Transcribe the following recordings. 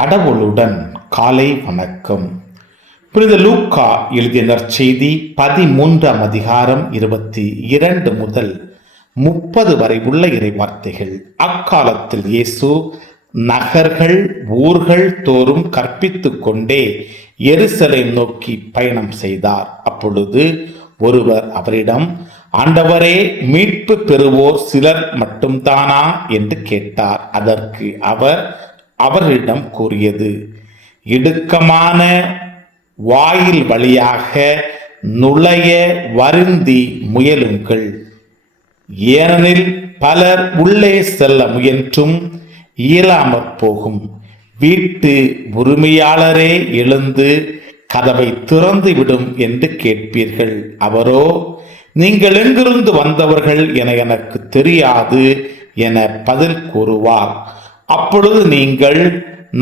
கடவுளுடன் காலை வணக்கம். புனித லூக்கா எழுதிய நற்செய்தி 13ஆம் அதிகாரம் 22 முதல் 30 வரை உள்ள இறை வார்த்தைகள். அக்காலத்தில் இயேசு நகர்கள் ஊர்கள் தோறும் கற்பித்துக் கொண்டே எருசலேம் நோக்கி பயணம் செய்தார். அப்பொழுது ஒருவர் அவரிடம், ஆண்டவரே, மீட்பு பெறுவோர் சிலர் மட்டும்தானா என்று கேட்டார். அதற்கு அவர் அவர்களிடம் கூறியது, இடுக்கமான வாயில் வழியாக நுழைய வருந்தி முயலுங்கள். ஏனெனில் பலர் உள்ளே செல்ல முயன்றும் இயலாமற் போகும். வீட்டு உரிமையாளரே எழுந்து கதவை திறந்து விடும் என்று கேட்பீர்கள். அவரோ, நீங்கள் எங்கிருந்து வந்தவர்கள் என எனக்கு தெரியாது என பதில் கூறுவார். அப்பொழுது நீங்கள்,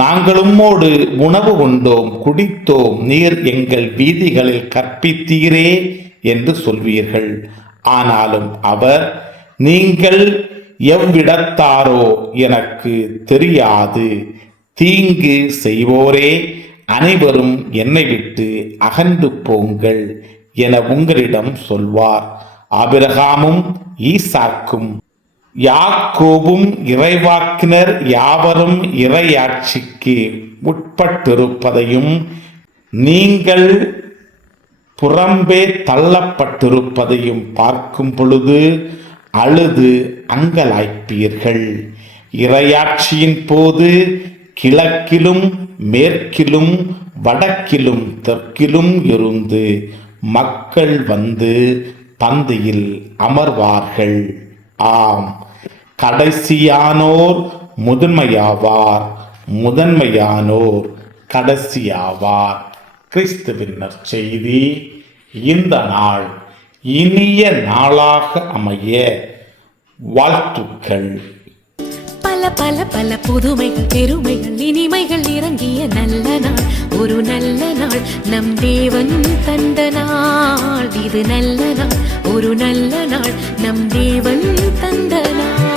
நாங்கள் உம்மோடு உணவு உண்டோம், குடித்தோம், நீர் எங்கள் வீதிகளில் கற்பித்தீரே என்று சொல்வீர்கள். ஆனாலும் அவர், நீங்கள் எவ்விடத்தாரோ எனக்கு தெரியாது, தீங்கு செய்வோரே அனைவரும் என்னை விட்டு அகன்று போங்கள் என உங்களிடம் சொல்வார். ஆபிரகாமும் ஈசாக்கும் யாக்கோபும் இறைவாக்கினர் யாவரும் இறையாட்சிக்கு உட்பட்டிருப்பதையும் நீங்கள் புறம்பே தள்ளப்பட்டிருப்பதையும் பார்க்கும் பொழுது அழுது அங்கலாய்ப்பீர்கள். இறையாட்சியின் போது கிழக்கிலும் மேற்கிலும் வடக்கிலும் தெற்கிலும் இருந்து மக்கள் வந்து பந்தியில் அமர்வார்கள். ஆம், கடைசியானோர் முதன்மையாவார், முதன்மையானோர் கடைசியாவார். கிறிஸ்துவின் நற்செய்தி. இந்த நாள் இனிய நாளாக அமைய வாழ்த்துக்கள். பல பல பல புதுமைகள், பெருமைகள், இனிமைகள் இறங்கிய நல்ல நாள், ஒரு நல்ல நாள், நம் தேவன் தந்த நாள். இது நல்ல நாள், ஒரு நல்ல நாள், நம் தேவன் தந்த நாள்.